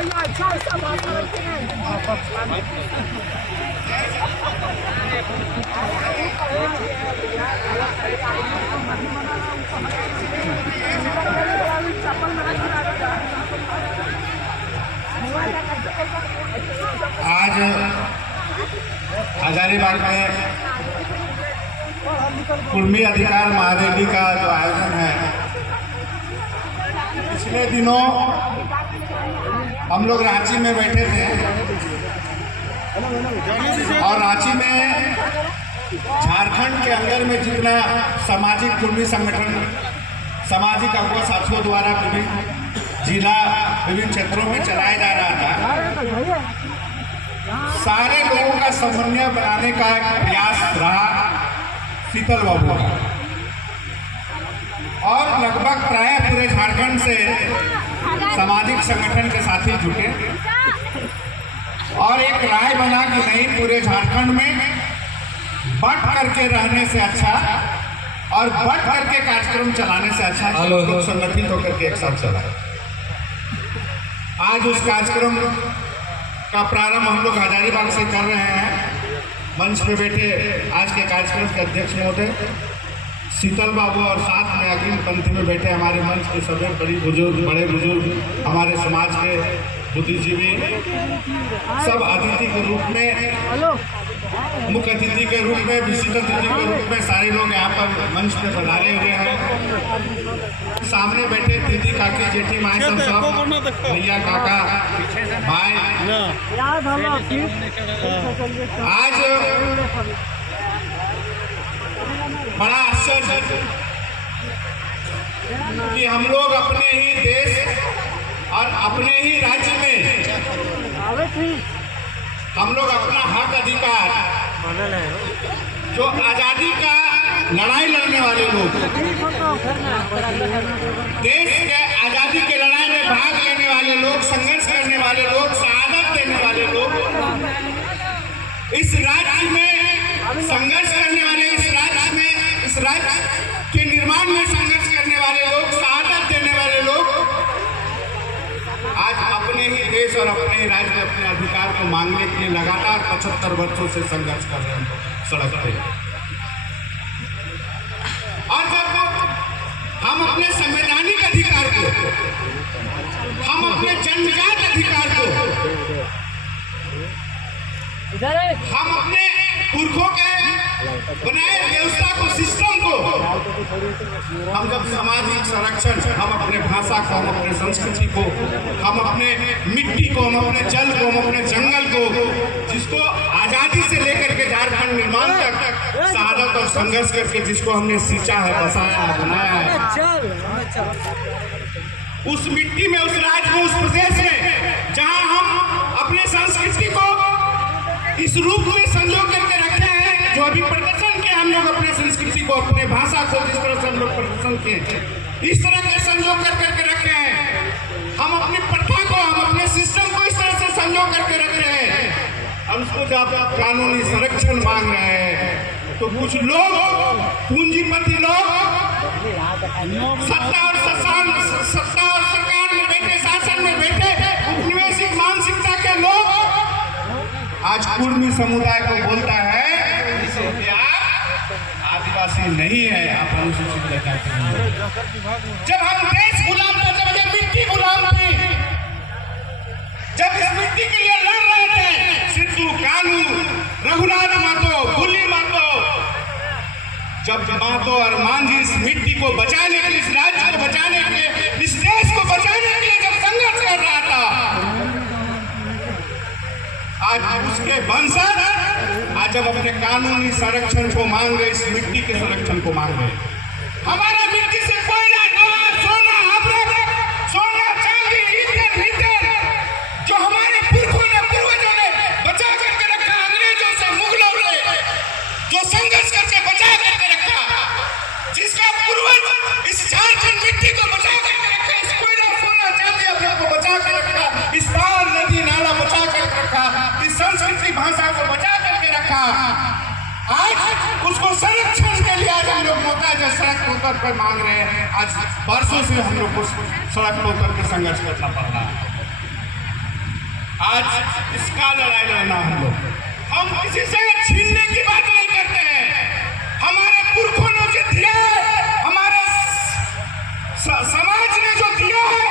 आज हजारीबाग में कुर्मी अधिकार महारैली का जो आयोजन है, पिछले दिनों हम लोग रांची में बैठे थे और रांची में झारखंड के अंदर में जितना सामाजिक कुर्मी संगठन सामाजिक अगुवा साथियों द्वारा विभिन्न जिला विभिन्न क्षेत्रों में चलाया जा रहा था, सारे लोगों का समन्वय बनाने का एक प्रयास रहा शीतल बाबू का, और लगभग प्राय पूरे झारखंड से सामाजिक संगठन के साथी जुटे और एक राय बना कि नहीं, पूरे झारखंड में बट करके रहने से अच्छा और बट करके कार्यक्रम चलाने से अच्छा लोग संगठित होकर के एक साथ चला। आज उस कार्यक्रम का प्रारंभ हम लोग हजारीबाग से कर रहे हैं। मंच पे बैठे आज के कार्यक्रम के अध्यक्ष महोदय शीतल बाबू और साथ में अग्रिम पंक्ति में बैठे हमारे मंच के सभी बड़े बुजुर्ग हमारे समाज के बुद्धिजीवी, सब अतिथि के रूप में, मुख्य अतिथि के रूप में, विशिष्ट अतिथि के रूप में सारे लोग यहाँ पर मंच पे पधारे हुए हैं। सामने बैठे दीदी, काकी, जेठी, माई, सब भैया, काका, भाई, आज बड़ा आश्चर्य कि हम लोग अपने ही देश और अपने ही राज्य में हम लोग अपना हक अधिकार, जो आज़ादी का लड़ाई लड़ने वाले लोग, देश के आज़ादी के लड़ाई में भाग लेने वाले लोग, संघर्ष करने वाले लोग, शहादत देने वाले लोग, इस राज्य में संघर्ष करने वाले, इस राज्य के निर्माण में संघर्ष करने वाले लोग, शहादत देने वाले लोग आज अपने ही देश और अपने ही राज्य में अपने अधिकार को मांगने के लिए लगातार 75 वर्षों से संघर्ष कर रहे हैं सड़क पे। और जब हम अपने संवैधानिक अधिकार को, हम अपने जन्मजात अधिकार को, हम अपने पुरखों के बनाए व्यवस्था को, सिस्टम को, हम जब सामाजिक संरक्षण, हम अपने भाषा को, हम अपने संस्कृति को, हम अपने मिट्टी को, हम अपने जल को, हम अपने जंगल को, जिसको आज़ादी से लेकर के झारखंड निर्माण तक शहादत और संघर्ष करके जिसको हमने सींचा है, बसाया है, बनाया है, उस मिट्टी में, उस राज्य में, उस प्रदेश में जहाँ हम अपने संस्कृति को इस रूप में संजो करके रखे हैं, जो अभी प्रदर्शन किया हम लोग अपने संस्कृति को, अपने भाषा को जिस तरह से हम लोग प्रदर्शन किए, इस तरह के संजो करके रखे हैं। हम अपनी प्रथा को, हम अपने सिस्टम को इस तरह से संजो करके रखे हैं। हम उसको जब कानूनी संरक्षण मांग रहे हैं तो कुछ लोग, पूंजीपति लोग, सत्ता और सरकार में बैठे, शासन में बैठे उपनिवेशिक मानसिकता के लोग आज कुर्मी समुदाय को बोलता है कि आप आदिवासी नहीं है, आप अनुसूचित जाति के हैं। जब हम देश गुलाम था, जब ये मिट्टी गुलाम थी, जब इस मिट्टी के लिए लड़ रहे थे सिद्धू, कानू, रघुनाथ महतो, बुल्ली महतो, जब महतो और मांझी इस मिट्टी को बचाने के लिए, इस राज्य को बचाने के लिए, इस देश को बचाने के लिए जब संघर्ष कर रहा था, आज उसके वंशज आज जब अपने कानूनी संरक्षण को मांग रहे, इस मिट्टी के संरक्षण को मांग रहे। हमारा मिट्टी से कोयला, सोना, सोना, चांदी, ईंधन, जो हमारे पुरखों ने, पूर्वजों ने बचा करके रखा, अंग्रेजों से, मुगलों ने जो संघर्ष करके बचा करके रखा, जिसका पूर्वज इस झारखंड मिट्टी को बचा करके रखा, इस कोयला, सोना, चांदी अपने को बचा के रखा, इस ताल, नदी, नाला बचा करके रखा, इस संस्कृति भाषा को बचा करके रखा, आज उसको संरक्षण के लिए आज हम लोग मौका जो सड़क पर उतर कर मांग रहे हैं। आज वर्षों से हम लोग को सड़क पर उतर के संघर्ष करना पड़ रहा है। आज इसका लड़ाई लड़ना हम किसी से छीनने की बात नहीं करते हैं। हमारे पुरखों ने जो दिया है, हमारे समाज ने जो दिया है,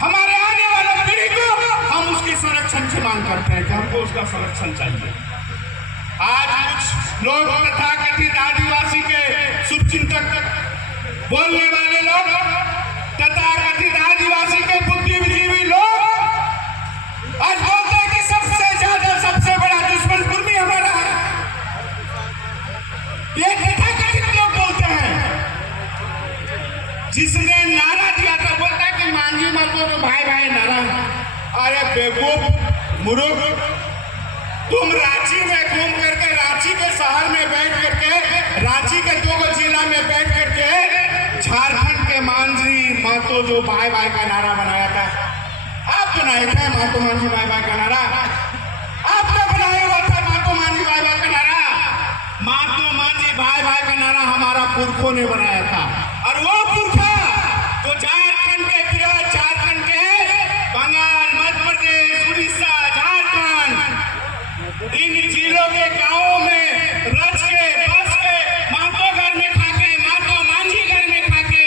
हमारे आने वाले पीढ़ी को हम उसके संरक्षण की मांग करते हैं कि हमको उसका संरक्षण चाहिए। आज कुछ लोग तथाकथित आदिवासी के शुभचिंतक बोलने वाले लोग, तथाकथित आदिवासी के बुद्धिजीवी लोग आज बोलते हैं कि सबसे ज्यादा सबसे बड़ा दुश्मन कुर्मी हमारा है। ये तथाकथित लोग बोलते हैं। जिसने नारा दिया था बोलता है कि मांझी मतो तो भाई भाई नारा। अरे बेवकूफ मूर्ख, तुम रांची में घूम करके, रांची के शहर में बैठ करके, रांची के 2 जिला में बैठ करके झारखंड के मांझी महतो जो भाई भाई का नारा बनाया था, आप बनाए थे महतो मांझी भाई भाई का नारा? आपने बनाया हुआ था महतो मांझी भाई भाई का नारा? महतो मांझी भाई भाई का नारा हमारा पुरखों ने बनाया था। और वो पुरखा जो झारखंड के विराट, झारखंड के बंगाल, मध्य प्रदेश, उड़ीसा, झारखंड, इन जिलों के गांवों में रच के बस के महतो घर में खाके, महतो मांझी घर में खाके,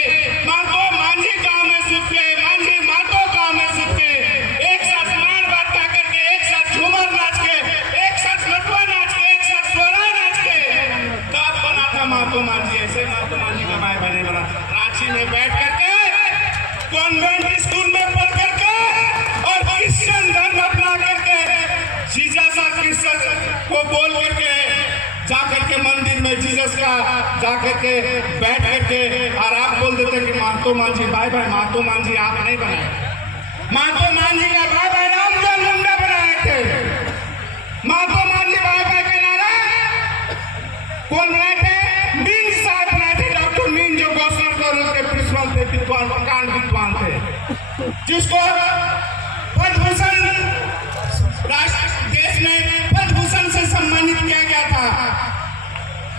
महतो मांझी गांव में सुत के, मांझी महतो गांव में सुत के, एक साथ मार बात खा करके, एक साथ झूमर नाच के, एक साथ लटुआ नाच के, एक साथ सोहरा नाच के कब बना था महतो मांझी? ऐसे महतो मांझी का भाई बने बना रांची में बैठ करके, कॉन्वेंट स्कूल में पढ़ करके और क्रिश्चियन धर्म अपना करके, जीसस को बोल करके जा करके मंदिर में जीसस का जा करके बैठ करके, और आप बोल देते कि महतो मांझी भाई भाई। महतो मांझी आप नहीं बनाए, महतो मांझी का भाई भाई रामजन मुंडा बनाए थे। महतो मांझी भाई भाई का नारा कौन बनाए थे? मीन साहब बनाए थे। डॉक्टर मीन जो गौसर कॉलेज के प्रिंसिपल थे, विद्वान, प्रकांड विद्वान थे, जिसको पद्मभूषण देश में पद्मभूषण से सम्मानित किया गया था।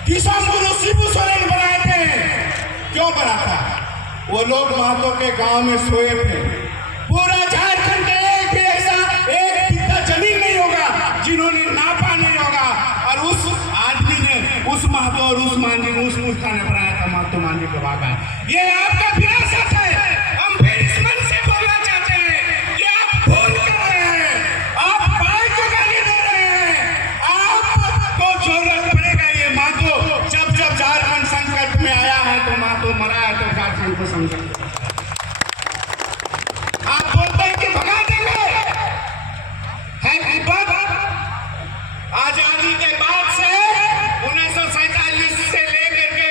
किसान गुरु शिबू सोरेन बनाए थे। क्यों बना था? वो लोग महतो के गांव में सोए थे। पूरा झारखंड के एक भी ऐसा एक बित्ता जमीन नहीं होगा जिन्होंने नापा नहीं होगा। और उस आदमी ने, उस महतो और उस मांझी ने, उस मूर्खा ने बनाया था महतो मांझी का बागा। ये आपका विरासत है। हम फिर इस मन से बोलना चाहते हैं कि आप भूल कर रहे हैं, आप भाई को गाली दे रहे हैं। आपको जरूरत पड़ेगा ये महतो, जब जब झारखंड संकट में आया है तो महतो मरा है तो झारखंड को संकट। आप बोलते हैं कि भगा देंगे, है कि बात? आजादी के बाद से 1947 से लेकर के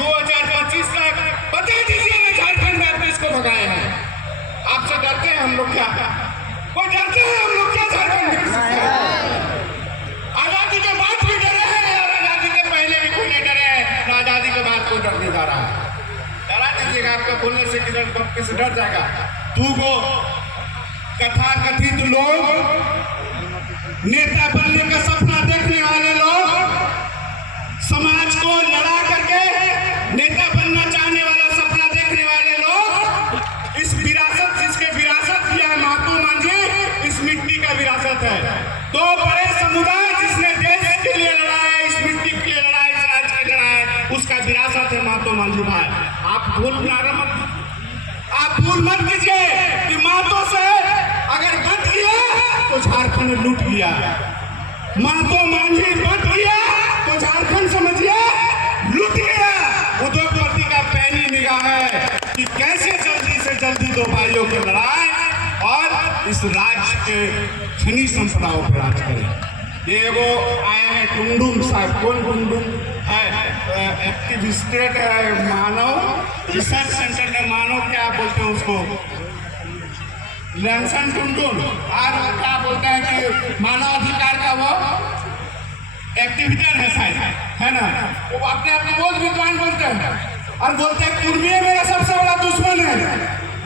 2025 तक बता दीजिए झारखंड में आपने इसको भगाया है? आपसे डरते हैं हम लोग क्या? कोई डरते हैं हम लोग क्या झारखंड में? आजादी के बाद भी डरे हैं और आजादी के पहले भी कोई नहीं डरे हैं, ना आजादी के बाद कोई डरने जा रहा है। डरा दीजिएगा, आपका बोलने से किसी डर जाएगा। तू को कथाकथित लोग, नेता बनने का सपना देखने वाले लोग, समाज को लड़ा करके नेता बनना चाहने वाला सपना देखने वाले लोग, इस विरासत, जिसके विरासत दिया है महतो मांझी, इस मिट्टी का विरासत है। तो बड़े समुदाय जिसने देश के लिए लड़ा है, इस मिट्टी के लिए लड़ा है, इस राज्य के लिए लड़ा है, उसका विरासत है महतो मांझी भाई। आप भूल मत कीजिए कि महतो से अगर बच गया तो झारखंड लूट गया। महतो मांझी बच गया तो झारखंड समझिए लूट गया। उद्योगपति का पैनी निगाह है कि कैसे जल्दी से जल्दी दो भाइयों की लड़ाई और इस राज्य के खनिज संपदाओं पर राज करें। ये वो आए हैं टुंडुम साहब। कौन टुंडुम है? एक्टिविस्टेड है, मानव रिसर्च सेंटर का मानव, क्या बोलते हैं उसको, लैंसन टुंडुम। और क्या बोलते हैं कि मानव अधिकार का वो एक्टिविटर है शायद, है ना? वो अपने आप को बहुत विद्वान बोलते हैं और बोलते हैं कुर्मी मेरा सबसे बड़ा दुश्मन है।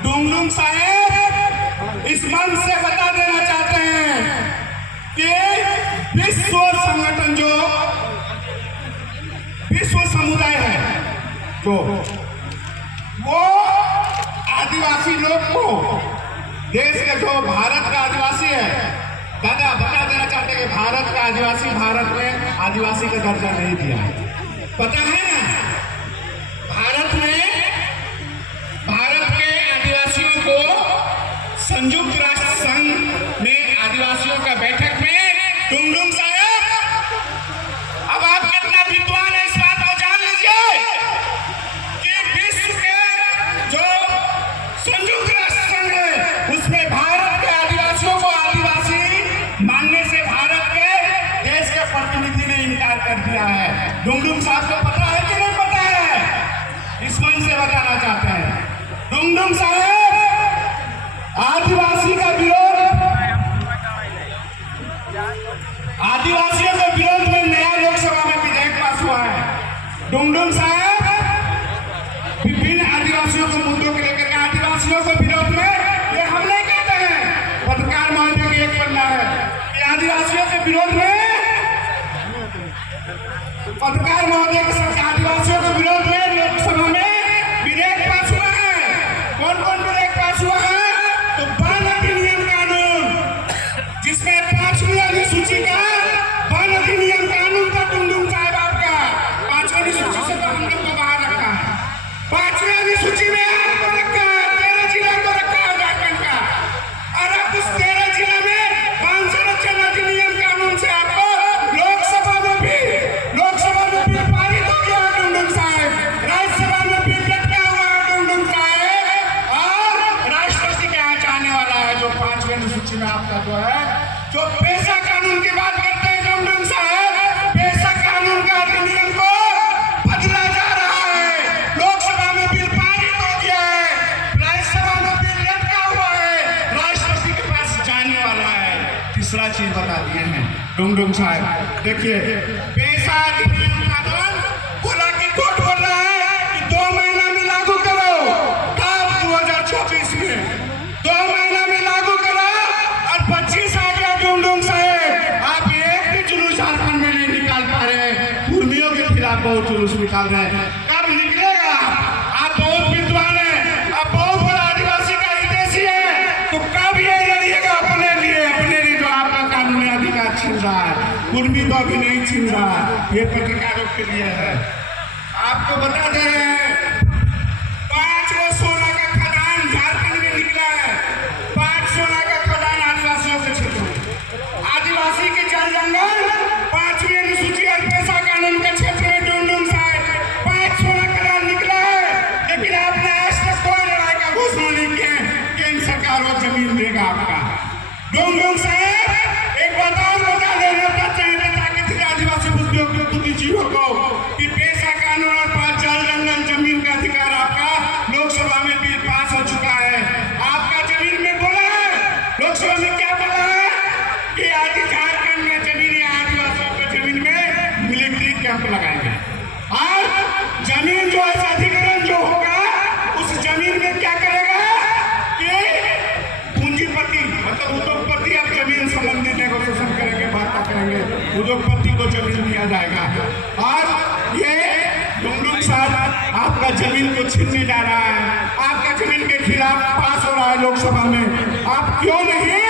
टुंडुम साहेब इस मंच से बता देना चाहते हैं कि विश्व संगठन, जो विश्व समुदाय है, जो वो आदिवासी लोग को, देश के जो भारत का आदिवासी है, दादा बता देना चाहते हैं कि भारत का आदिवासी भारत में आदिवासी का दर्जा नहीं दिया है, पता है ना? भारत के आदिवासियों को संयुक्त राष्ट्र संघ में आदिवासियों का बैठक में डुंगडुंग साहब, अब आप कितना विद्वान है इस बात को जान लीजिए कि विश्व के जो संयुक्त राष्ट्र संघ है उसमें भारत के आदिवासियों को आदिवासी मानने से भारत के देश के प्रतिनिधि ने इनकार कर दिया है। डुंगडुंग साहब को पता है कि नहीं पता है? इस मन से बताना चाहते हैं डुंगडुंग साहब, आदिवासी का विरोध, आदिवासियों के विरोध में नया लोकसभा में विधेयक पास हुआ है। डुंगडुंग साहब विभिन्न आदिवासियों के मुद्दों को लेकर आदिवासियों के विरोध में, ये हम नहीं कहते हैं, पत्रकार महोदय का एक पन्ना है कि आदिवासियों के विरोध में, पत्रकार महोदय के साथ आदिवासियों के विरोध में लोकसभा में विधेयक पास हुआ है। कौन कौन विधेयक पास हुआ है? तो वन अधिनियम कानून, जिसमें 5वीं अनुसूची का वन अधिनियम कानून का डुंगडुंग साहब आपका 5वीं अनुसूची से तो हम लोग को बाहर रखा है। 5वीं अनुसूची में आपको रखा है, 13 जिला को रखा है झारखंड का, और अब उस 13 जिला में वन संरक्षण अधिनियम कानून से आपको लोकसभा में भी पारित हो गया डुंगडुंग साहब, राज्यसभा में भी लटका हुआ है डुंगडुंग साहब, और राष्ट्रपति के यहाँ जाने वाला है जो 5वीं अनुसूची में आपका जो है, जो पेशा कानून की बात करते हैं डुंगडुंग साहब, पेशा कानून का अधिनियम को बदला जा रहा है। लोकसभा में बिल पारित हो गया है, राज्यसभा में बिल लटका हुआ है, राष्ट्रपति के पास जाने वाला है। तीसरा चीज बता दिए हैं डुंगडुंग साहब, देखिए पेशा अधिनियम कानून बोला कि कोर्ट बोल रहा है कि 2 महीना में लागू करो, कब 2024 में 2 महीना में लागू करो, और 25 आ गया डुंगडुंग साहब, आप एक भी जुलूस झारखंड में नहीं निकाल पा रहे हैं, कुर्मियों के खिलाफ बहुत जुलूस निकाल रहे हैं, कब निकलेगा? आप बहुत विद्वान हैं, आप बहुत बड़ा आदिवासी का हितैषी है, तो कब ये लड़िएगा अपने लिए जो आपका कानूनी अधिकार छीन रहा है? कुर्मी तो अभी नहीं छीन रहा, ये पत्रकारों के लिए है। आपको बता दे रहे हैं 5 सोना का खदान झारखंड में निकला है, 5 सोना का खदान आदिवासियों के क्षेत्र में, आदिवासी के जल जंगल 5वीं अनुसूची और पेशा कानून के क्षेत्र में डुंगडुंग साहब 5 सोना का खदान निकला है, लेकिन आपने आज तक कोई लड़ाई का घोषणा नहीं किया केंद्र सरकार वो जमीन देगा आपका। डुंगडुंग साहब एक बात और बता देना चाहते ताकि आदिवासी बुद्धिजीवियों को कि पेशा कानून और जल जंगल जमीन का अधिकार आपका लोकसभा में बिल पास हो चुका है। आपका जमीन में बोला है, लोकसभा में क्या बोला है कि आज झारखंड में जमीन या आदिवासियों की जमीन में मिलिट्री कैंप लगाएंगे, और जमीन जो है अधिग्रहण जो होगा उस जमीन में क्या करेगा कि पूंजीपति मतलब उद्योगपति अब जमीन संबंधी नेगोशिएशन करेंगे, वार्ता करेंगे, उद्योगपति को जमीन दिया जाएगा, और ये डुंगडुंग साहब आपका जमीन को छीनने जा रहा है, आपका जमीन के खिलाफ पास हो रहा है लोकसभा में। आप क्यों नहीं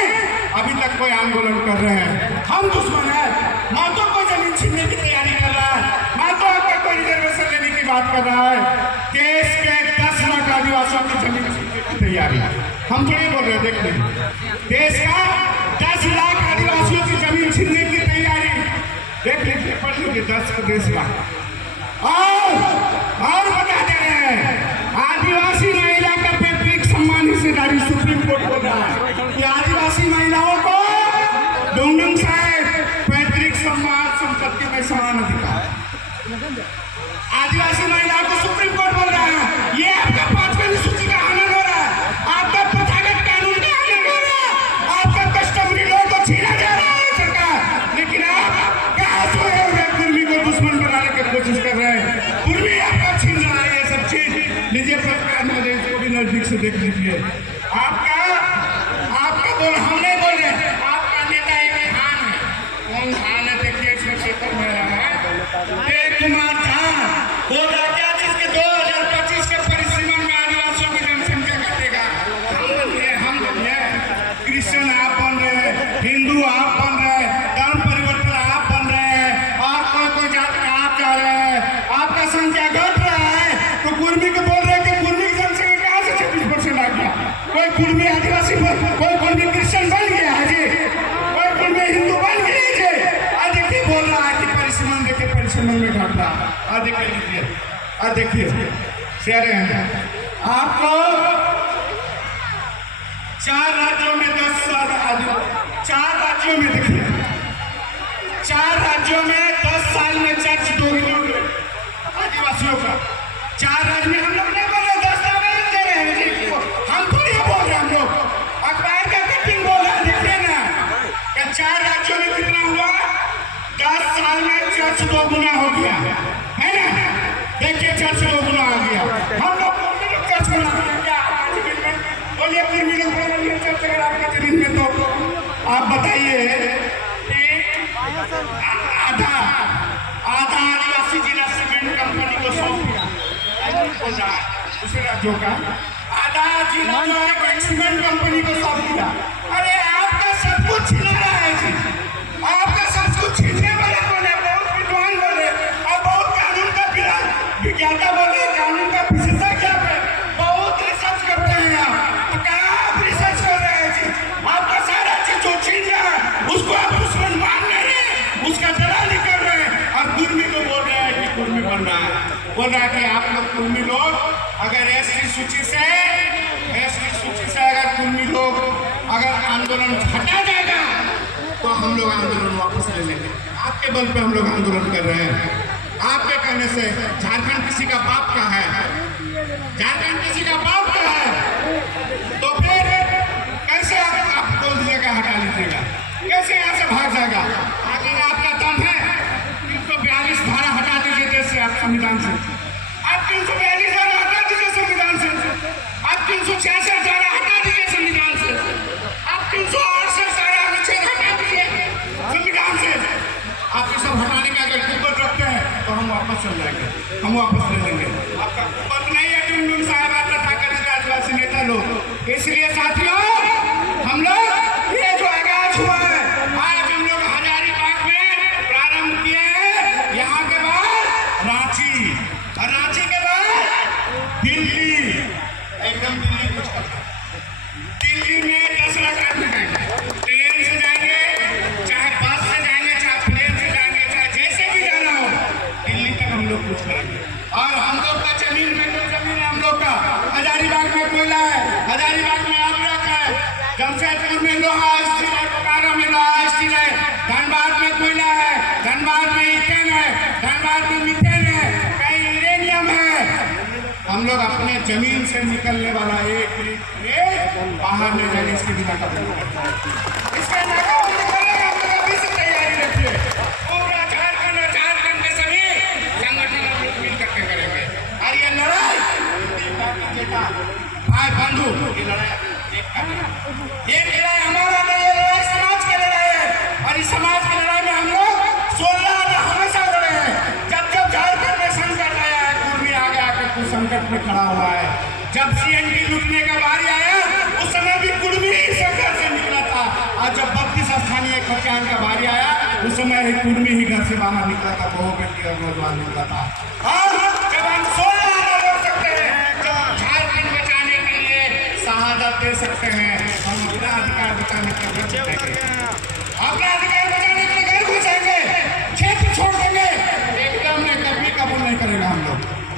अभी तक कोई आंदोलन कर रहे हैं? हम दुश्मन है, ना तो कोई जमीन छीनने की तैयारी कर रहा है, ना तो आपका कोई रिजर्वेशन लेने की बात कर रहा है। देश के 10 लाख आदिवासियों की जमीन छीनने की तैयारी, हम थोड़ी बोल रहे हैं, देख लीजिए देश का 10 लाख आदिवासियों की जमीन छीनने की तैयारी, देख लीजिए, पढ़ लीजिए 10 का 10 लाख। और बता दे रहे हैं आदिवासी महिला का पैतृक सम्मान हिस्सेदारी सुप्रीम कोर्ट बोल रहा है कि आदिवासी महिलाओं को डुंगडुंग साहब पैतृक सम्मान संपत्ति में समान अधिकार, आदिवासी महिलाओं को सुप्रीम कोर्ट बोल रहा है। ये आपका 5वीं अनुसूची का हनन हो रहा है, आपका प्रथागत कानून का हनन हो रहा है, आपका कस्टमरी लॉ को छीना जा रहा है सरकार, लेकिन आप कहाँ सोए हुए कुर्मी को दुश्मन बनाने की कोशिश कर रहे हैं। कुर्मी आपका छीन रहा है ये सब चीज, लीजिए पत्रकार महोदय इसको भी नजदीक से देख लीजिए। आपका बोल हम नहीं बोल रहे, आपका नेता एक खान है, कौन खान है देखिए इसमें पेपर में रहा है, देव कुमार झा बोल रहा क्या जिसके 2025 के परिसीमन में आदिवासियों की जनसंख्या घटेगा। हम क्रिश्चियन आप बन रहे हैं, हिंदू आप बन रहे हैं, धर्म परिवर्तन आप बन रहे हैं, और कोई जात में आप जा रहे हैं, आपका संख्या घट रहा है, तो कुर्मी को बोल रहे हैं कि कुर्मी की जनसंख्या कहाँ से 26% आ गया? कोई कुर्मी आदिवासी कोई कुर्मी क्रिश्चियन बन गया है जी, कोई कुर्मी हिंदू बन गया जी। आज देखिए बोल रहा है कि परिश्रम देखिए परिश्रम में घट रहा। आज देखिए शेर आपको 4 राज्यों में 10 साल 4 राज्यों में देखिए 4 राज्यों में 10 साल में चर्च 2 किलोमीटर आदिवासियों का। 4 राज्य में हम लोग नहीं बोल रहे, दस्तावेज दे रहे हैं जी, हम थोड़ी बोल रहे, हम लोग अखबार का कटिंग बोल रहे हैं। देखिए ना कि 4 राज्यों में कितना हुआ, 10 साल में चर्च 2 गुना हो गया है ना। देखिए चर्च 2 गुना हो गया। हम लोग चर्च बना क्या बोलिए कुर्मी लोग बोलिए चर्च अगर आपका जमीन में, तो आप बताइए आधा आदिवासी जिला सीमेंट कंपनी को सौंप दिया, दूसरे राज्यों का आधा जिला जो है सीमेंट कंपनी को सौंप दिया। अरे आपका सब कुछ छीन रहा है जी, आपका सब कुछ छीनने वाले बोले, बहुत विद्वान बोले और बहुत कानून का विज्ञाता बोले, कानून का विशेषज्ञ बहुत रिसर्च करते हैं आप, तो कहाँ आप रिसर्च कर रहे हैं जी? आपका सारा चीज जो छीन रहा है उसको आप दुश्मन मान रहे हैं, उसका दलाली कर रहे हैं, और कुर्मी को बोल रहे हैं कि कुर्मी बन रहा है। बोल रहा है कि आप लोग कुर्मी लोग अगर एसटी सूची से अगर कुर्मी लोग अगर आंदोलन हटा जाएगा तो हम लोग आंदोलन वापस ले लेंगे। आपके बल पे हम लोग आंदोलन कर रहे हैं। आपके कहने से झारखंड किसी का बाप का है, झारखंड किसी का बाप का है, तो फिर कैसे आप बोल दीजिएगा हटा लीजिएगा, कैसे यहाँ से भाग जाएगा? अगर आपका दम है 342 धारा हटा दीजिए देश से, आप संविधान से, आप 342 धारा हटा दीजिए संविधान से, आप 366 धारा हटा दीजिए संविधान से, आप 368 धारा अनुच्छेद हटा दीजिए संविधान से। आप ये सब हटाने का अगर कुव्वत रखते हैं तो हम वापस चल जाएंगे, हम वापस ले लेंगे। आपका कुव्वत नहीं है टुनटुन साहब, आपका ताकत है आदिवासी नेता लोग। इसलिए साथियों हम लोग ये जो आगाज हुआ है, आज हम लोग हजारीबाग में प्रारंभ किए हैं, यहाँ के बाद रांची, और रांची के बाद दिल्ली, एकदम दिल्ली कुछ दिल्ली में 10 लाख आदमी हैं, ट्रेन से जाएंगे, चाहे बस से जाएंगे, चाहे प्लेन से जाएंगे, चाहे जैसे भी जाना हो, दिल्ली तक हम लोग कुछ करेंगे। और हम लोग का जमीन में कोई जमीन है, हम लोग का हजारीबाग में कोयला है, हजारीबाग में अमृत है, जमशेदपुर में लोहा स्टील है, बोकारो में लोहा स्टील है, धनबाद में कोयला है, धनबाद में ईथेन है, धनबाद में मीथेन है, कहीं यूरेनियम है। हम लोग अपने जमीन से निकलने वाला एक बाहर ले जाने इसके बिना कभी इसके अभी से तैयारी रखिए। पूरा झारखंड के सभी संगठन हम लोग मिल करके करेंगे, और ये लड़ाई भाई बंधु, ये लड़ाई हमारा नहीं, ये लड़ाई समाज की लड़ाई है, और इस समाज की लड़ाई में हम लोग 16 में हमेशा लड़े हैं। जब झारखंड में संकट आया है, कुर्मी आगे आकर कुछ संकट में खड़ा हुआ है। जब सीएनटी लूटने का बारी आया उस समय भी कुर्मी ही संकट से निकला था, और जब 32 स्थानीय खतियान का बारी आया उस समय ही कुर्मी ही घर से बाहर निकला था, बहु बेटी और नौजवान निकला था। और जब हम 16 लड़ सकते हैं, जब हम झारखंड बचाने के लिए शहादत दे सकते हैं, हम अपना अधिकार बचाने के लिए अपना अधिकार बचाने के लिए घर घुसेंगे, क्षेत्र छोड़ देंगे, एकदम नहीं, कभी कबूल नहीं करेगा।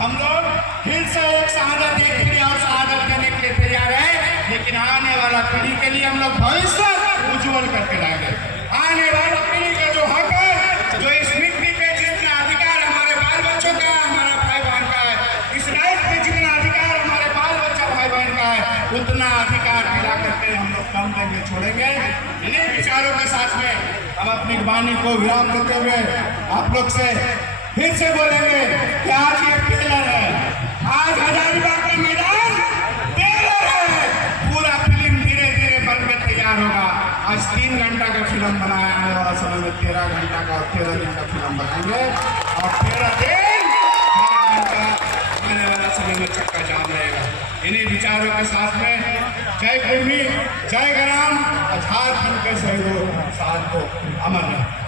हम लोग फिर से एक शहादत देने के लिए और शहादत देने के लिए तैयार है, लेकिन आने वाला पीढ़ी के लिए हम लोग भविष्य उज्जवल करके लाएंगे। आने वाला पीढ़ी का जो हक है, जो इस मिट्टी पे जितना अधिकार हमारे बाल बच्चों का है, हमारा भाई बहन का है, इस राइट पे जितना अधिकार हमारे बाल बच्चा भाई बहन का है, उतना अधिकार दिला करके हम लोग कम देंगे, छोड़ेंगे। इन्हीं विचारों के साथ में हम अपनी वाणी को विराम देते हुए आप लोग से फिर से बोलेंगे कि आज ये टेलर है, आज हजारीबाग का मैदान टेलर है, पूरा फिल्म धीरे धीरे बनकर तैयार होगा। आज 3 घंटा का फिल्म बनाया, आने वाला समय में 13 घंटा का 13 दिन का फिल्म बनाएंगे, और 13 दिन आने वाला समय में चक्का जाम रहेगा। इन्हीं विचारों के साथ में जय कुर्मी, जय ग्राम, झारखंड आपका सहयोग साथ को अमर रहे।